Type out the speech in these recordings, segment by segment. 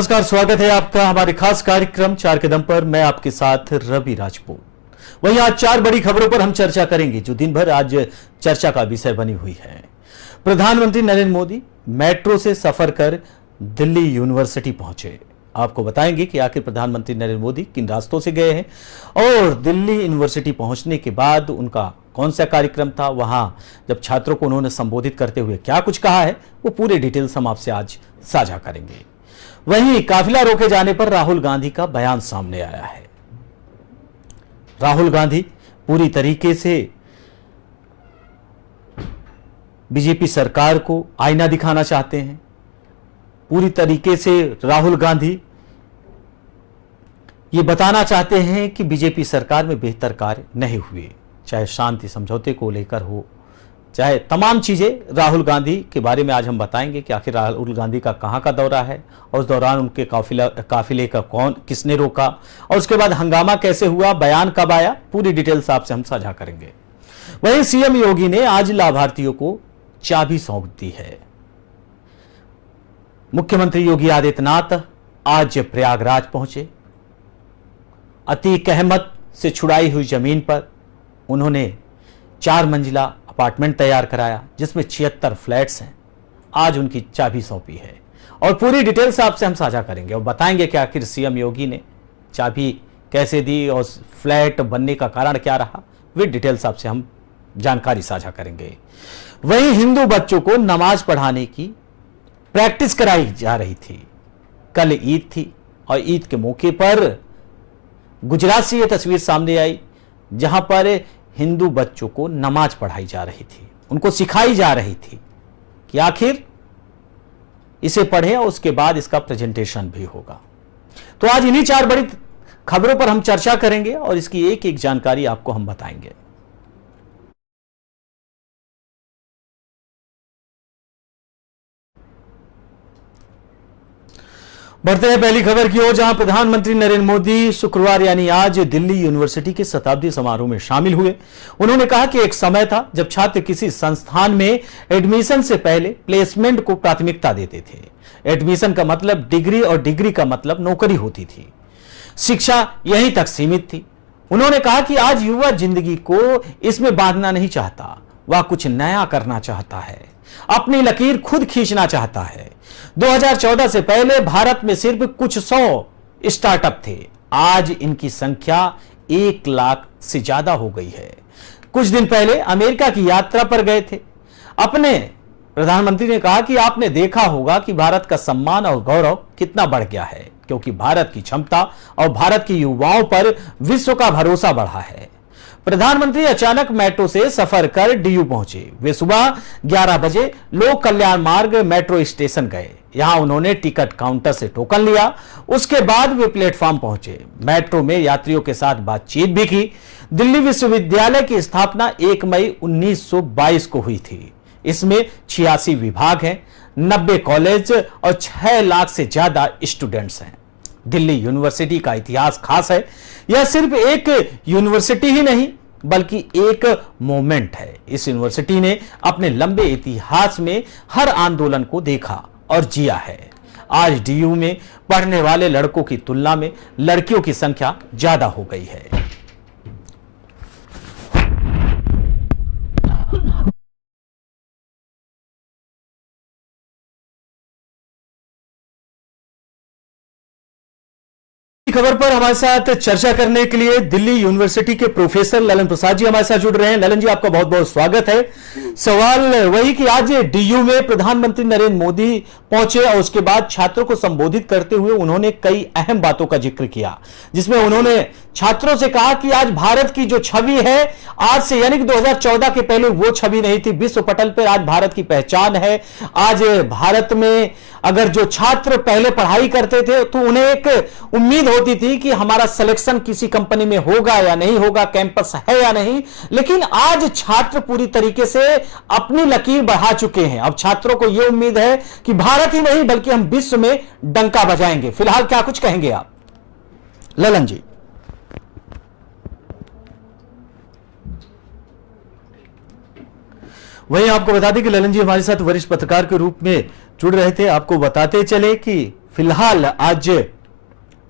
नमस्कार, स्वागत है आपका हमारे खास कार्यक्रम चार कदम पर। मैं आपके साथ रवि राजपूत। वहीं आज चार बड़ी खबरों पर हम चर्चा करेंगे जो दिन भर आज चर्चा का विषय बनी हुई है। प्रधानमंत्री नरेंद्र मोदी मेट्रो से सफर कर दिल्ली यूनिवर्सिटी पहुंचे। आपको बताएंगे कि आखिर प्रधानमंत्री नरेंद्र मोदी किन रास्तों से गए हैं और दिल्ली यूनिवर्सिटी पहुंचने के बाद उनका कौन सा कार्यक्रम था, वहां जब छात्रों को उन्होंने संबोधित करते हुए क्या कुछ कहा है, वो पूरे डिटेल्स हम आपसे आज साझा करेंगे। वहीं काफिला रोके जाने पर राहुल गांधी का बयान सामने आया है। राहुल गांधी पूरी तरीके से बीजेपी सरकार को आईना दिखाना चाहते हैं। पूरी तरीके से राहुल गांधी ये बताना चाहते हैं कि बीजेपी सरकार में बेहतर कार्य नहीं हुए, चाहे शांति समझौते को लेकर हो, चाहे तमाम चीजें। राहुल गांधी के बारे में आज हम बताएंगे कि आखिर राहुल गांधी का कहां का दौरा है और उस दौरान उनके काफिले का किसने रोका और उसके बाद हंगामा कैसे हुआ, बयान कब आया, पूरी डिटेल्स आपसे हम साझा करेंगे। वहीं सीएम योगी ने आज लाभार्थियों को चाबी सौंप दी है। मुख्यमंत्री योगी आदित्यनाथ आज प्रयागराज पहुंचे। अतीक अहमद से छुड़ाई हुई जमीन पर उन्होंने 4 मंजिला अपार्टमेंट तैयार कराया जिसमें 76 फ्लैट्स हैं। आज उनकी चाबी सौंपी है और पूरी डिटेल्स आपसे हम साझा करेंगे और बताएंगे कि आखिर सीएम योगी ने चाबी कैसे दी और फ्लैट बनने का कारण क्या रहा, वे डिटेल्स आपसे हम जानकारी साझा करेंगे। वहीं हिंदू बच्चों को नमाज पढ़ाने की प्रैक्टिस कराई जा रही थी। कल ईद थी और ईद के मौके पर गुजरात से यह तस्वीर सामने आई जहां पर हिंदू बच्चों को नमाज पढ़ाई जा रही थी, उनको सिखाई जा रही थी कि आखिर इसे पढ़े और उसके बाद इसका प्रेजेंटेशन भी होगा। तो आज इन्हीं 4 बड़ी खबरों पर हम चर्चा करेंगे और इसकी एक एक जानकारी आपको हम बताएंगे। बढ़ते हैं पहली खबर की ओर, जहां प्रधानमंत्री नरेंद्र मोदी शुक्रवार यानी आज दिल्ली यूनिवर्सिटी के शताब्दी समारोह में शामिल हुए। उन्होंने कहा कि एक समय था जब छात्र किसी संस्थान में एडमिशन से पहले प्लेसमेंट को प्राथमिकता देते थे। एडमिशन का मतलब डिग्री और डिग्री का मतलब नौकरी होती थी। शिक्षा यहीं तक सीमित थी। उन्होंने कहा कि आज युवा जिंदगी को इसमें बांधना नहीं चाहता, वह कुछ नया करना चाहता है, अपनी लकीर खुद खींचना चाहता है। 2014 से पहले भारत में सिर्फ कुछ 100 स्टार्टअप थे, आज इनकी संख्या 1 लाख से ज्यादा हो गई है। कुछ दिन पहले अमेरिका की यात्रा पर गए थे। अपने प्रधानमंत्री ने कहा कि आपने देखा होगा कि भारत का सम्मान और गौरव कितना बढ़ गया है, क्योंकि भारत की क्षमता और भारत के युवाओं पर विश्व का भरोसा बढ़ा है। प्रधानमंत्री अचानक मेट्रो से सफर कर डीयू पहुंचे। वे सुबह 11 बजे लोक कल्याण मार्ग मेट्रो स्टेशन गए। यहां उन्होंने टिकट काउंटर से टोकन लिया। उसके बाद वे प्लेटफॉर्म पहुंचे। मेट्रो में यात्रियों के साथ बातचीत भी की। दिल्ली विश्वविद्यालय की स्थापना 1 मई 1922 को हुई थी। इसमें 86 विभाग हैं, 90 कॉलेज और 6 लाख से ज्यादा स्टूडेंट्स हैं। दिल्ली यूनिवर्सिटी का इतिहास खास है। यह सिर्फ एक यूनिवर्सिटी ही नहीं बल्कि एक मोमेंट है। इस यूनिवर्सिटी ने अपने लंबे इतिहास में हर आंदोलन को देखा और जिया है। आज डीयू में पढ़ने वाले लड़कों की तुलना में लड़कियों की संख्या ज्यादा हो गई है। खबर पर हमारे साथ चर्चा करने के लिए दिल्ली यूनिवर्सिटी के प्रोफेसर ललन प्रसाद जी हमारे साथ जुड़ रहे हैं। ललन जी, आपका बहुत बहुत स्वागत है। सवाल वही कि आज डीयू में प्रधानमंत्री नरेंद्र मोदी पहुंचे और उसके बाद छात्रों को संबोधित करते हुए उन्होंने कई अहम बातों का जिक्र किया, जिसमें उन्होंने छात्रों से कहा कि आज भारत की जो छवि है आज से यानी कि 2014 के पहले वो छवि नहीं थी। विश्व पटल पर आज भारत की पहचान है। आज भारत में अगर जो छात्र पहले पढ़ाई करते थे तो उन्हें एक उम्मीद होती थी कि हमारा सिलेक्शन किसी कंपनी में होगा या नहीं होगा, कैंपस है या नहीं, लेकिन आज छात्र पूरी तरीके से अपनी लकीर बढ़ा चुके हैं। अब छात्रों को यह उम्मीद है कि भारत ही नहीं बल्कि हम विश्व में डंका बजाएंगे। फिलहाल क्या कुछ कहेंगे आप, ललन जी? वहीं आपको बता दें कि ललन जी हमारे साथ वरिष्ठ पत्रकार के रूप में जुड़ रहे थे। आपको बताते चले कि फिलहाल आज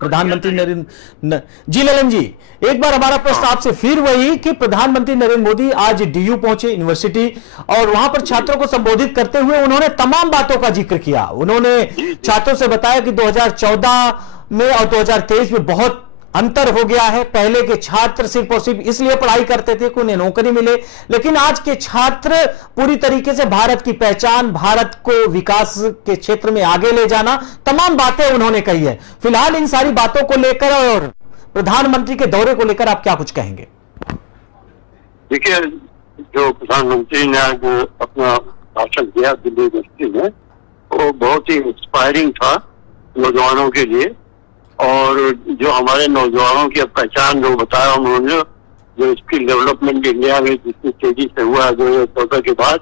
प्रधानमंत्री नरेंद्र जी, ललन जी, एक बार हमारा प्रश्न आपसे फिर वही कि प्रधानमंत्री नरेंद्र मोदी आज डीयू पहुंचे यूनिवर्सिटी और वहां पर छात्रों को संबोधित करते हुए उन्होंने तमाम बातों का जिक्र किया। उन्होंने छात्रों से बताया कि 2014 में और 2023 में बहुत अंतर हो गया है। पहले के छात्र सिर्फ और सिर्फ इसलिए पढ़ाई करते थे कि उन्हें नौकरी मिले, लेकिन आज के छात्र पूरी तरीके से भारत की पहचान, भारत को विकास के क्षेत्र में आगे ले जाना, तमाम बातें उन्होंने कही है। फिलहाल इन सारी बातों को लेकर और प्रधानमंत्री के दौरे को लेकर आप क्या कुछ कहेंगे? देखिए, जो प्रधानमंत्री ने आज अपना भाषण दिया दिल्ली यूनिवर्सिटी में, वो बहुत ही इंस्पायरिंग था नौजवानों के लिए। और जो हमारे नौजवानों की पहचान जो बताया उन्होंने, जो स्किल डेवलपमेंट इंडिया में जितनी तेजी से हुआ है 2014 के बाद,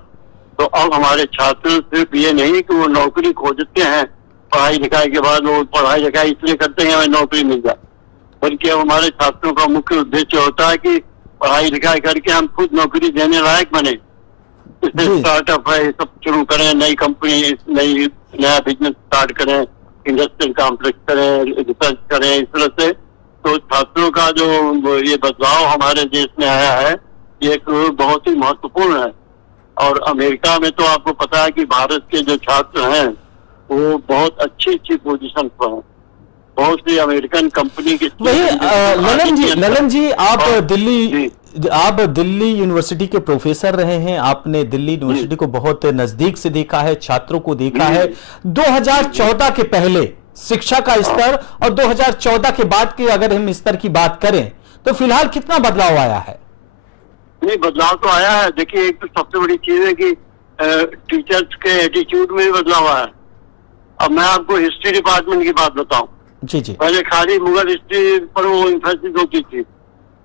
तो अब हमारे छात्र सिर्फ ये नहीं कि वो नौकरी खोजते हैं पढ़ाई लिखाई के बाद, वो पढ़ाई लिखाई इसलिए करते हैं हमें नौकरी मिल जाए, बल्कि अब हमारे छात्रों का मुख्य उद्देश्य होता है कि पढ़ाई लिखाई करके हम खुद नौकरी देने लायक बने। इसलिए स्टार्टअप है, सब शुरू करें, नई कंपनी, नया बिजनेस स्टार्ट करें, इंडस्ट्रियल कॉम्प्लेक्स करें, रिसर्च करें, इस तरह से। तो छात्रों का जो ये बदलाव हमारे देश में आया है, ये एक बहुत ही महत्वपूर्ण है। और अमेरिका में तो आपको पता है कि भारत के जो छात्र हैं वो बहुत अच्छी पोजीशन पर हैं। बहुत सी अमेरिकन कंपनी की वही ललन जी, आप दिल्ली यूनिवर्सिटी के प्रोफेसर रहे हैं, आपने दिल्ली यूनिवर्सिटी को बहुत नजदीक से देखा है, छात्रों को देखा है। 2014 के पहले शिक्षा का स्तर और 2014 के बाद की अगर हम स्तर की बात करें तो फिलहाल कितना बदलाव आया है? नहीं, बदलाव तो आया है। देखिए, एक तो सबसे बड़ी चीज है कि टीचर्स के एटीट्यूड में भी बदलाव आया है। अब मैं आपको हिस्ट्री डिपार्टमेंट की बात बताऊं। जी जी। पहले खाली मुगल हिस्ट्री पर वो इन्फोसिस होती थी,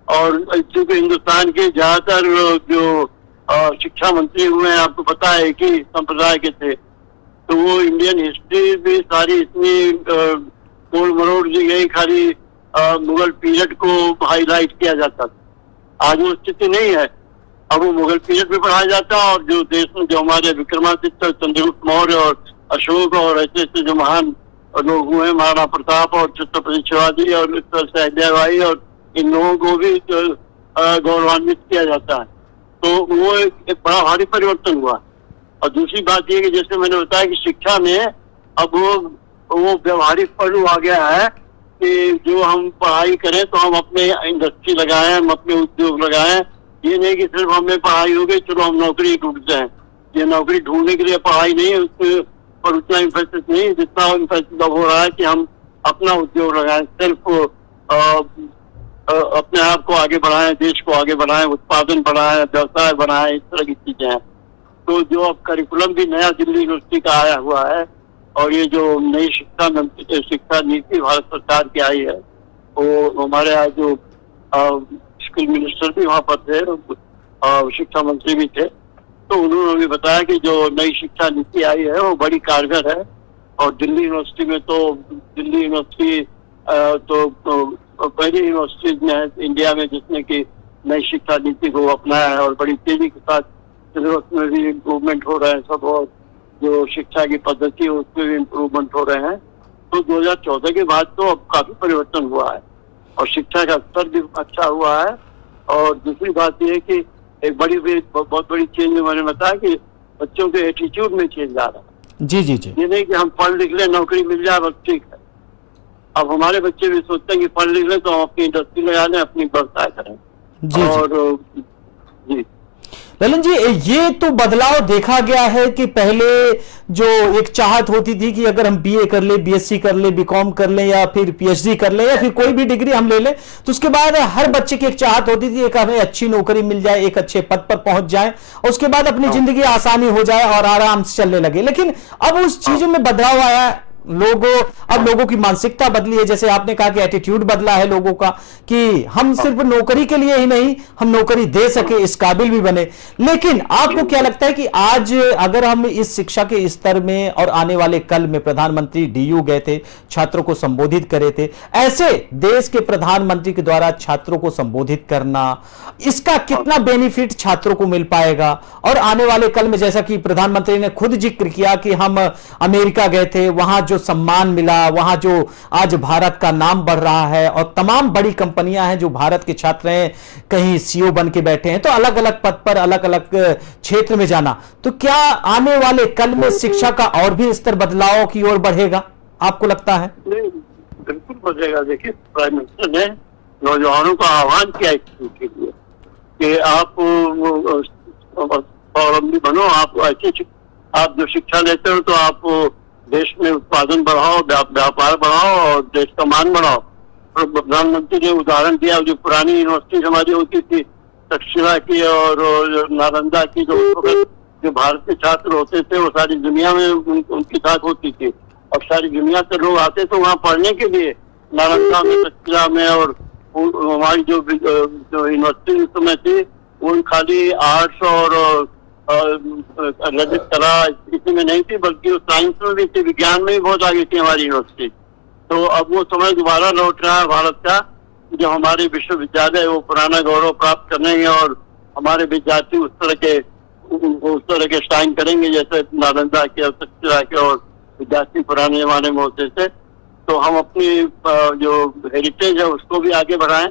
और चूंकि हिंदुस्तान के ज्यादातर जो शिक्षा मंत्री हुए हैं, आपको पता है कि संप्रदाय के थे, तो वो इंडियन हिस्ट्री भी सारी इतनी तोड़ मरोड़ दी गई, खाली मुगल पीरियड को हाईलाइट किया जाता था। आज वो स्थिति नहीं है। अब वो मुगल पीरियड में पढ़ाया जाता है, और जो देश में जो हमारे विक्रमादित्य, चंद्रगुप्त मौर्य और अशोक और ऐसे जो महान लोग हुए, महाराणा प्रताप और छत्रपति शिवाजी और अहिल्याबाई, और इन लोगों को भी गौरवान्वित किया जाता है। तो वो एक बड़ा भारी परिवर्तन हुआ। और दूसरी बात ये कि जैसे मैंने बताया कि शिक्षा में अब वो व्यवहारिक पहलू आ गया है कि जो हम पढ़ाई करें तो हम अपने इंडस्ट्री लगाएं, हम अपने उद्योग लगाएं। ये नहीं कि सिर्फ हमें पढ़ाई हो गई चलो हम नौकरी ढूंढते हैं। ये नौकरी ढूंढने के लिए पढ़ाई नहीं है, उसके पर उतना इम्फेसिस नहीं जितना इम्फेसिस अब हो रहा है कि हम अपना उद्योग लगाएं, सिर्फ अपने आप को आगे बढ़ाएं, देश को आगे बढ़ाएं, उत्पादन बढ़ाएं, व्यवसाय बढ़ाएं, इस तरह की चीजें हैं। तो जो अब करिकुलम भी नया दिल्ली यूनिवर्सिटी का आया हुआ है, और ये जो नई शिक्षा नीति भारत सरकार की आई है, वो हमारे यहाँ जो स्कूल मिनिस्टर भी वहाँ पर थे, शिक्षा मंत्री भी थे, तो उन्होंने भी बताया कि जो नई शिक्षा नीति आई है वो बड़ी कारगर है। और दिल्ली यूनिवर्सिटी में तो दिल्ली यूनिवर्सिटी तो पहली यूनिवर्सिटी में इंडिया में जिसने की नई शिक्षा नीति को अपनाया है, और बड़ी तेजी के साथ सिलेबस में भी इम्प्रूवमेंट हो रहे हैं सब, और जो शिक्षा की पद्धति है उसमें भी इम्प्रूवमेंट हो रहे हैं। तो 2014 के बाद तो अब काफी परिवर्तन हुआ है, और शिक्षा का स्तर भी अच्छा हुआ है। और दूसरी बात यह है कि एक बहुत बड़ी चेंज मैंने बताया कि बच्चों के एटीट्यूड में चेंज आ रहा है। जी जी जी। ये नहीं कि हम पढ़ लिख लें, नौकरी मिल जाए, बस ठीक है। अब हमारे बच्चे भी सोचते हैं कि पढ़ लिख लें तो हम अपनी इंडस्ट्री लगा लें, अपनी व्यवसाय करें। जी और जी ललन जी, ये तो बदलाव देखा गया है कि पहले जो एक चाहत होती थी कि अगर हम बीए कर ले, बीएससी कर ले, बीकॉम कर ले, या फिर पीएचडी कर ले, या फिर कोई भी डिग्री हम ले लें, तो उसके बाद हर बच्चे की एक चाहत होती थी एक हमें अच्छी नौकरी मिल जाए, एक अच्छे पद पर पहुंच जाए, और उसके बाद अपनी जिंदगी आसानी हो जाए और आराम से चलने लगे। लेकिन अब उस चीजों में बदलाव आया, अब लोगों की मानसिकता बदली है। जैसे आपने कहा कि एटीट्यूड बदला है लोगों का, कि हम सिर्फ नौकरी के लिए ही नहीं, हम नौकरी दे सके, इस काबिल भी बने। लेकिन आपको क्या लगता है कि आज अगर हम इस शिक्षा के स्तर में, और आने वाले कल में प्रधानमंत्री डीयू गए थे, छात्रों को संबोधित करे थे, ऐसे देश के प्रधानमंत्री के द्वारा छात्रों को संबोधित करना, इसका कितना बेनिफिट छात्रों को मिल पाएगा? और आने वाले कल में, जैसा कि प्रधानमंत्री ने खुद जिक्र किया कि हम अमेरिका गए थे, वहां जो सम्मान मिला, वहां जो आज भारत का नाम बढ़ रहा है और तमाम बड़ी कंपनियां हैं जो भारत के छात्र हैं, कहीं सीईओ बन के बैठे हैं, तो अलग अलग पद पर अलग अलग क्षेत्र में जाना, तो क्या आने वाले कल में शिक्षा का और भी स्तर बदलाव की ओर बढ़ेगा, आपको लगता है? नहीं, बिल्कुल बढ़ेगा। देखिए, प्राइम मिनिस्टर ने नौजवानों का आह्वान किया इस चीज के लिए कि आप स्वावलंबी बनो, आप जो शिक्षा लेते हो तो आप देश में उत्पादन बढ़ाओ, व्यापार बढ़ाओ और देश का मान बढ़ाओ। और प्रधानमंत्री ने उदाहरण दिया, जो पुरानी यूनिवर्सिटी हमारी होती थी, तक्षशिला की और नालंदा की, जो भारत के छात्र होते थे वो सारी दुनिया में उनकी साथ होती थी और सारी दुनिया से लोग आते थे वहाँ पढ़ने के लिए, नालंदा में, तक्षशिला में। और हमारी जो यूनिवर्सिटी उस समय थी वो खाली आर्ट्स और ललित कला इसी में नहीं थी, बल्कि वो साइंस में भी थी, विज्ञान में भी बहुत आगे थी हमारी यूनिवर्सिटी। तो अब वो समय दोबारा लौट रहा है भारत का, जो हमारे विश्वविद्यालय वो पुराना गौरव प्राप्त करेंगे और हमारे विद्यार्थी उस तरह के शाइन करेंगे जैसे नालंदा के और तक्षशिला के और विद्यार्थी पुराने जमाने में होते थे। तो हम अपनी जो हेरिटेज है उसको भी आगे बढ़ाएं।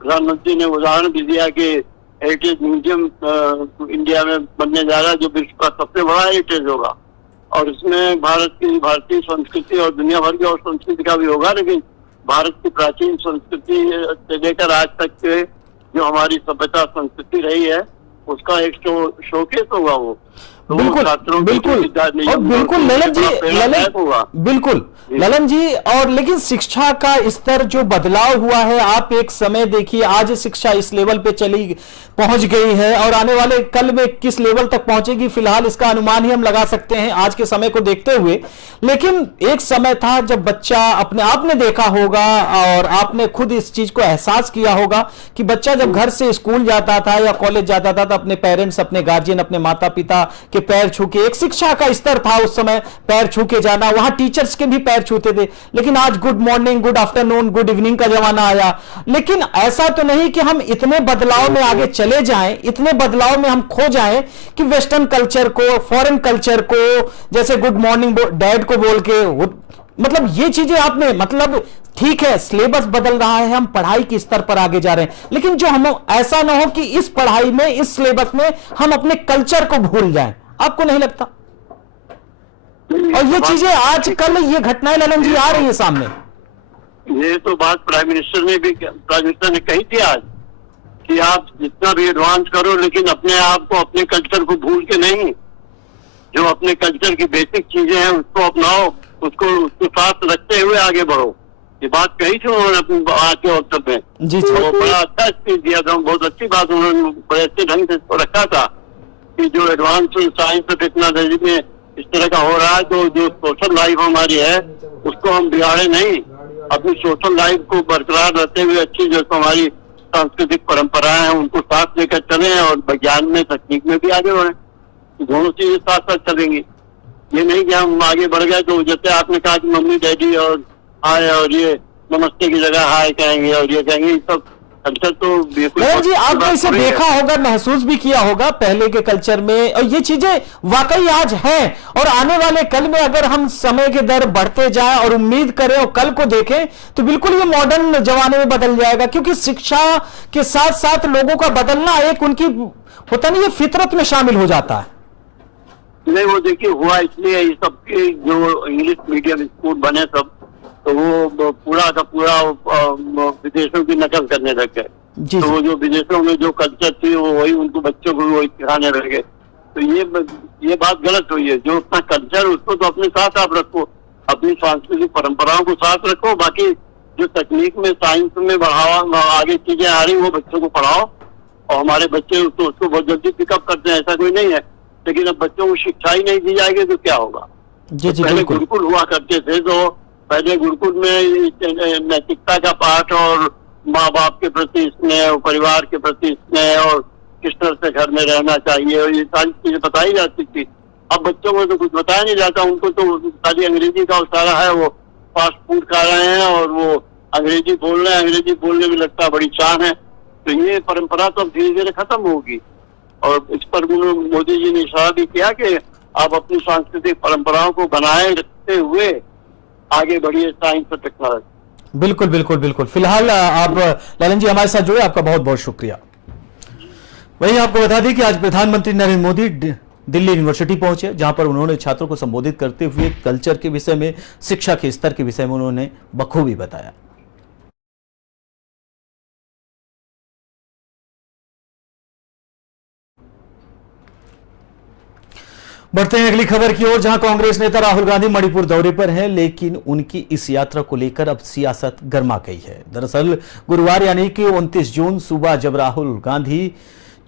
प्रधानमंत्री ने उदाहरण भी दिया कि हेरिटेज म्यूजियम इंडिया में बनने जा रहा है, जो विश्व का सबसे बड़ा हेरिटेज होगा और इसमें भारतीय संस्कृति और दुनिया भर की और संस्कृति का भी होगा, लेकिन भारत की प्राचीन संस्कृति से लेकर आज तक के जो हमारी सभ्यता संस्कृति रही है उसका एक शोकेस होगा वो। तो बिल्कुल बिल्कुल ललन जी। और लेकिन शिक्षा का स्तर जो बदलाव हुआ है, आप एक समय देखिए, आज शिक्षा इस लेवल पे पहुंच गई है और आने वाले कल में किस लेवल तक पहुंचेगी, फिलहाल इसका अनुमान ही हम लगा सकते हैं आज के समय को देखते हुए। लेकिन एक समय था जब बच्चा आपने देखा होगा और आपने खुद इस चीज को एहसास किया होगा कि बच्चा जब घर से स्कूल जाता था या कॉलेज जाता था तो अपने पेरेंट्स, अपने गार्जियन, अपने माता पिता के पैर छू के, एक शिक्षा का स्तर था उस समय, पैर छू के जाना, वहां टीचर्स के भी पैर छूते थे। लेकिन आज good morning, good afternoon, good evening का जमाना आया। लेकिन ऐसा तो नहीं कि हम इतने बदलाव में आगे चले जाएं, इतने बदलाव में हम खो जाएं कि वेस्टर्न कल्चर को, फॉरेन कल्चर को, जैसे गुड मॉर्निंग डैड को बोल के, मतलब ये चीजें आपने, मतलब ठीक है सिलेबस बदल रहा है, हम पढ़ाई के स्तर पर आगे जा रहे हैं, लेकिन जो हम ऐसा ना हो कि इस पढ़ाई में, इस सिलेबस में हम अपने कल्चर को भूल जाएं, आपको नहीं लगता? और ये चीजें आजकल, ये घटनाएं ललन जी आ रही है सामने। ये तो बात प्राइम मिनिस्टर ने कही थी आज कि आप जितना भी एडवांस करो लेकिन अपने आप को, अपने कल्चर को भूल के नहीं, जो अपने कल्चर की बेसिक चीजें हैं उसको अपनाओ, उसको साथ रखते हुए आगे बढ़ो। ये बात कही थी उन्होंने अपने आज के अवसर में। तो बड़ा अच्छा स्पीच दिया था, बहुत अच्छी बात उन्होंने बड़े अच्छे ढंग से इसको रखा था कि जो एडवांस साइंस और टेक्नोलॉजी में इस तरह का हो रहा है, तो जो सोशल लाइफ हमारी है उसको हम बिगाड़े नहीं, अपनी सोशल लाइफ को बरकरार रखते हुए अच्छी जो हमारी सांस्कृतिक परंपराएं हैं उनको साथ लेकर चलें और विज्ञान में, तकनीक में भी आगे बढ़े। दोनों चीजें साथ साथ चलेंगी। ये नहीं कि हम आगे बढ़ गए तो जैसे आपने कहा कि मम्मी डैडी और हाय और ये नमस्ते की जगह हाय कहेंगे और ये कहेंगे, सब कल्चर तो बिल्कुल जी आपने इसे देखा होगा, महसूस भी किया होगा पहले के कल्चर में, और ये चीजें वाकई आज हैं। और आने वाले कल में अगर हम समय के दर बढ़ते जाएं और उम्मीद करें और कल को देखें तो बिल्कुल ये मॉडर्न जमाने में बदल जाएगा, क्योंकि शिक्षा के साथ साथ लोगों का बदलना एक उनकी होता नहीं, ये फितरत में शामिल हो जाता है। नहीं, वो देखिए हुआ इसलिए ये सबके जो इंग्लिश मीडियम स्कूल बने सब, तो वो पूरा का पूरा विदेशों की नकल करने लग गए। तो वो जो विदेशों में जो कल्चर थी वो वही उनको बच्चों को वही सिखाने लगे। तो ये बात गलत हुई है। जो अपना कल्चर उसको तो अपने साथ आप रखो, अपनी सांस्कृतिक परंपराओं को साथ रखो, बाकी जो तकनीक में, साइंस में बढ़ावा आगे चीजें आ रही वो बच्चों को पढ़ाओ। और हमारे बच्चे तो उसको बहुत जल्दी पिकअप करते हैं, ऐसा कोई नहीं है, लेकिन अब बच्चों को शिक्षा ही नहीं दी जाएगी तो क्या होगा। पहले गुरुकुल हुआ करते थे, तो पहले गुरुकुल में नैतिकता का पाठ और माँ बाप के प्रति स्नेह, परिवार के प्रति स्नेह और किस तरह से घर में रहना चाहिए और ये सारी चीजें बताई जाती थी। अब बच्चों को तो कुछ बताया नहीं जाता, उनको तो सारी अंग्रेजी का उसारा है, वो फास्ट फूड खा रहे हैं और वो अंग्रेजी बोल रहे हैं, अंग्रेजी बोलने में लगता बड़ी शान है। तो ये परंपरा तो अब धीरे धीरे खत्म होगी। और इस पर मोदी जी ने इशारा भी किया कि आप अपनी सांस्कृतिक परंपराओं को बनाए रखते हुए आगे बढ़िए साइंस और टेक्नोलॉजी। बिल्कुल बिल्कुल बिल्कुल। फिलहाल आप ललन जी हमारे साथ जुड़े, आपका बहुत बहुत शुक्रिया। वहीं आपको बता दें कि आज प्रधानमंत्री नरेंद्र मोदी दिल्ली यूनिवर्सिटी पहुंचे, जहां पर उन्होंने छात्रों को संबोधित करते हुए कल्चर के विषय में, शिक्षा के स्तर के विषय में उन्होंने बखूबी बताया। बढ़ते हैं अगली खबर की ओर, जहां कांग्रेस नेता राहुल गांधी मणिपुर दौरे पर हैं, लेकिन उनकी इस यात्रा को लेकर अब सियासत गर्मा गई है। दरअसल गुरुवार यानी कि 29 जून सुबह जब राहुल गांधी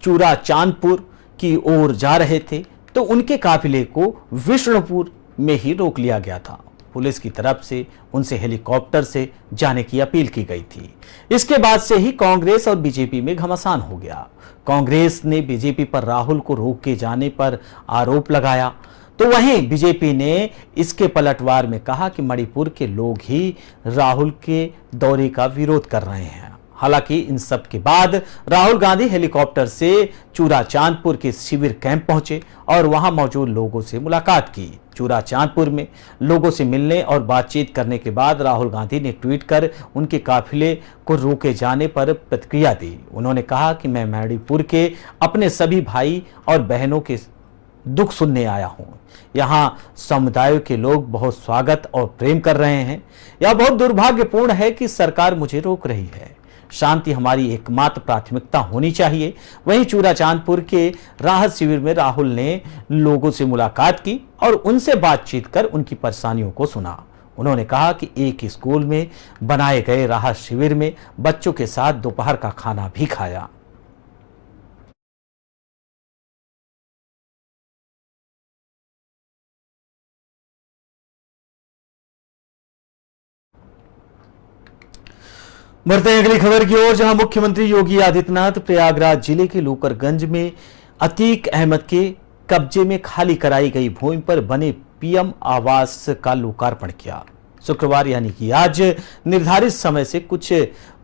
चूरा चांदपुर की ओर जा रहे थे तो उनके काफिले को विष्णुपुर में ही रोक लिया गया था। पुलिस की तरफ से उनसे हेलीकॉप्टर से जाने की अपील की गई थी। इसके बाद से ही कांग्रेस और बीजेपी में घमासान हो गया। कांग्रेस ने बीजेपी पर राहुल को रोके जाने पर आरोप लगाया, तो वहीं बीजेपी ने इसके पलटवार में कहा कि मणिपुर के लोग ही राहुल के दौरे का विरोध कर रहे हैं। हालांकि इन सब के बाद राहुल गांधी हेलीकॉप्टर से चूरा चांदपुर के शिविर कैंप पहुंचे और वहां मौजूद लोगों से मुलाकात की। चूरा चांदपुर में लोगों से मिलने और बातचीत करने के बाद राहुल गांधी ने ट्वीट कर उनके काफिले को रोके जाने पर प्रतिक्रिया दी। उन्होंने कहा कि मैं मणिपुर के अपने सभी भाई और बहनों के दुख सुनने आया हूं। यहाँ समुदायों के लोग बहुत स्वागत और प्रेम कर रहे हैं। यह बहुत दुर्भाग्यपूर्ण है कि सरकार मुझे रोक रही है। शांति हमारी एकमात्र प्राथमिकता होनी चाहिए। वहीं चूरा चांदपुर के राहत शिविर में राहुल ने लोगों से मुलाकात की और उनसे बातचीत कर उनकी परेशानियों को सुना। उन्होंने कहा कि एक स्कूल में बनाए गए राहत शिविर में बच्चों के साथ दोपहर का खाना भी खाया। बढ़ते हैं अगली खबर की ओर, जहां मुख्यमंत्री योगी आदित्यनाथ प्रयागराज जिले के लोकरगंज में अतीक अहमद के कब्जे में खाली कराई गई भूमि पर बने पीएम आवास का लोकार्पण किया। शुक्रवार यानी कि आज निर्धारित समय से कुछ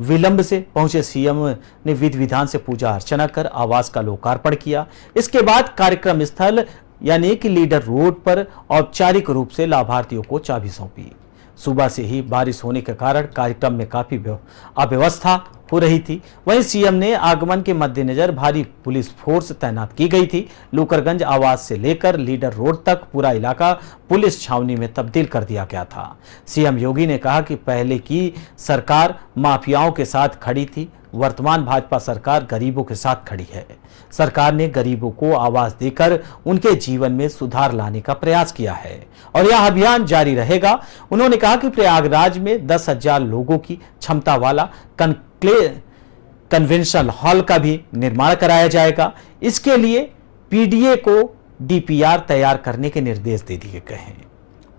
विलंब से पहुंचे सीएम ने विधि विधान से पूजा अर्चना कर आवास का लोकार्पण किया। इसके बाद कार्यक्रम स्थल यानी कि लीडर रोड पर औपचारिक रूप से लाभार्थियों को चाबी सौंपी। सुबह से ही बारिश होने के कारण कार्यक्रम में काफी अव्यवस्था हो रही थी। वहीं सीएम ने आगमन के मद्देनजर भारी पुलिस फोर्स तैनात की गई थी। लोकरगंज आवास से लेकर लीडर रोड तक पूरा इलाका पुलिस छावनी में तब्दील कर दिया गया था। सीएम योगी ने कहा कि पहले की सरकार माफियाओं के साथ खड़ी थी, वर्तमान भाजपा सरकार गरीबों के साथ खड़ी है। सरकार ने गरीबों को आवास देकर उनके जीवन में सुधार लाने का प्रयास किया है और यह अभियान जारी रहेगा। उन्होंने कहा कि प्रयागराज में 10,000 लोगों की क्षमता वाला कन्वेंशन हॉल का भी निर्माण कराया जाएगा। इसके लिए पीडीए को डीपीआर तैयार करने के निर्देश दे दिए गए हैं।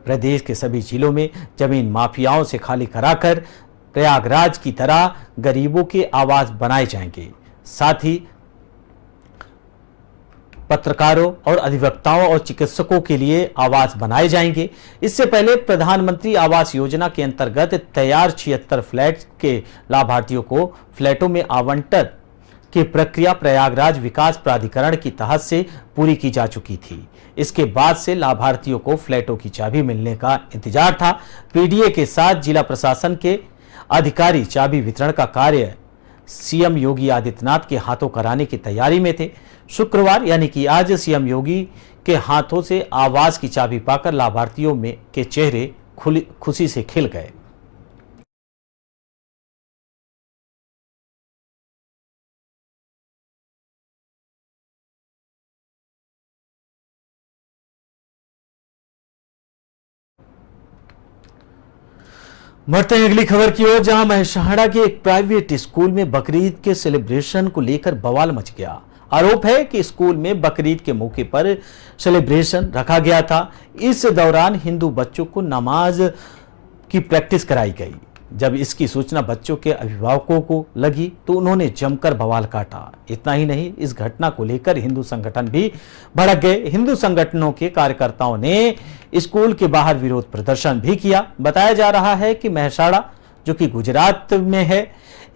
प्रदेश के सभी जिलों में जमीन माफियाओं से खाली कराकर प्रयागराज की तरह गरीबों के आवास बनाए जाएंगे। साथ ही पत्रकारों और अधिवक्ताओं और चिकित्सकों के लिए आवास बनाए जाएंगे। इससे पहले प्रधानमंत्री आवास योजना के अंतर्गत तैयार 76 फ्लैट के लाभार्थियों को फ्लैटों में आवंटन की प्रक्रिया प्रयागराज विकास प्राधिकरण की तहत से पूरी की जा चुकी थी। इसके बाद से लाभार्थियों को फ्लैटों की चाबी मिलने का इंतजार था। पीडीए के साथ जिला प्रशासन के अधिकारी चाबी वितरण का कार्य सीएम योगी आदित्यनाथ के हाथों कराने की तैयारी में थे। शुक्रवार यानी कि आज सीएम योगी के हाथों से आवास की चाबी पाकर लाभार्थियों में के चेहरे खुशी से खिल गए। बढ़ते हैं अगली खबर की ओर, जहां महेसाणा के एक प्राइवेट स्कूल में बकरीद के सेलिब्रेशन को लेकर बवाल मच गया। आरोप है कि स्कूल में बकरीद के मौके पर सेलिब्रेशन रखा गया था। इस दौरान हिंदू बच्चों को नमाज की प्रैक्टिस कराई गई। जब इसकी सूचना बच्चों के अभिभावकों को लगी तो उन्होंने जमकर बवाल काटा। इतना ही नहीं, इस घटना को लेकर हिंदू संगठन भी भड़क गए। हिंदू संगठनों के कार्यकर्ताओं ने स्कूल के बाहर विरोध प्रदर्शन भी किया। बताया जा रहा है कि महेसाणा, जो कि गुजरात में है,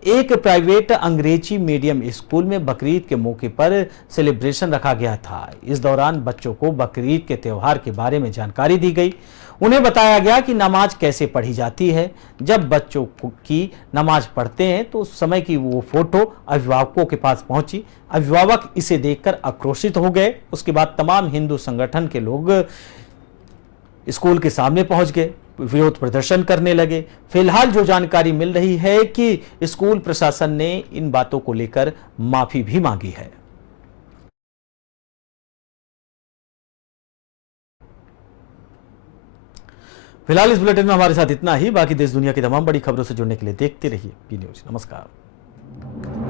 एक प्राइवेट अंग्रेजी मीडियम स्कूल में बकरीद के मौके पर सेलिब्रेशन रखा गया था। इस दौरान बच्चों को बकरीद के त्योहार के बारे में जानकारी दी गई। उन्हें बताया गया कि नमाज कैसे पढ़ी जाती है। जब बच्चों की नमाज पढ़ते हैं तो उस समय की वो फोटो अभिभावकों के पास पहुंची। अभिभावक इसे देखकर आक्रोशित हो गए। उसके बाद तमाम हिंदू संगठन के लोग स्कूल के सामने पहुंच गए, विरोध प्रदर्शन करने लगे। फिलहाल जो जानकारी मिल रही है कि स्कूल प्रशासन ने इन बातों को लेकर माफी भी मांगी है। फिलहाल इस बुलेटिन में हमारे साथ इतना ही। बाकी देश दुनिया की तमाम बड़ी खबरों से जुड़ने के लिए देखते रहिए बी न्यूज। नमस्कार।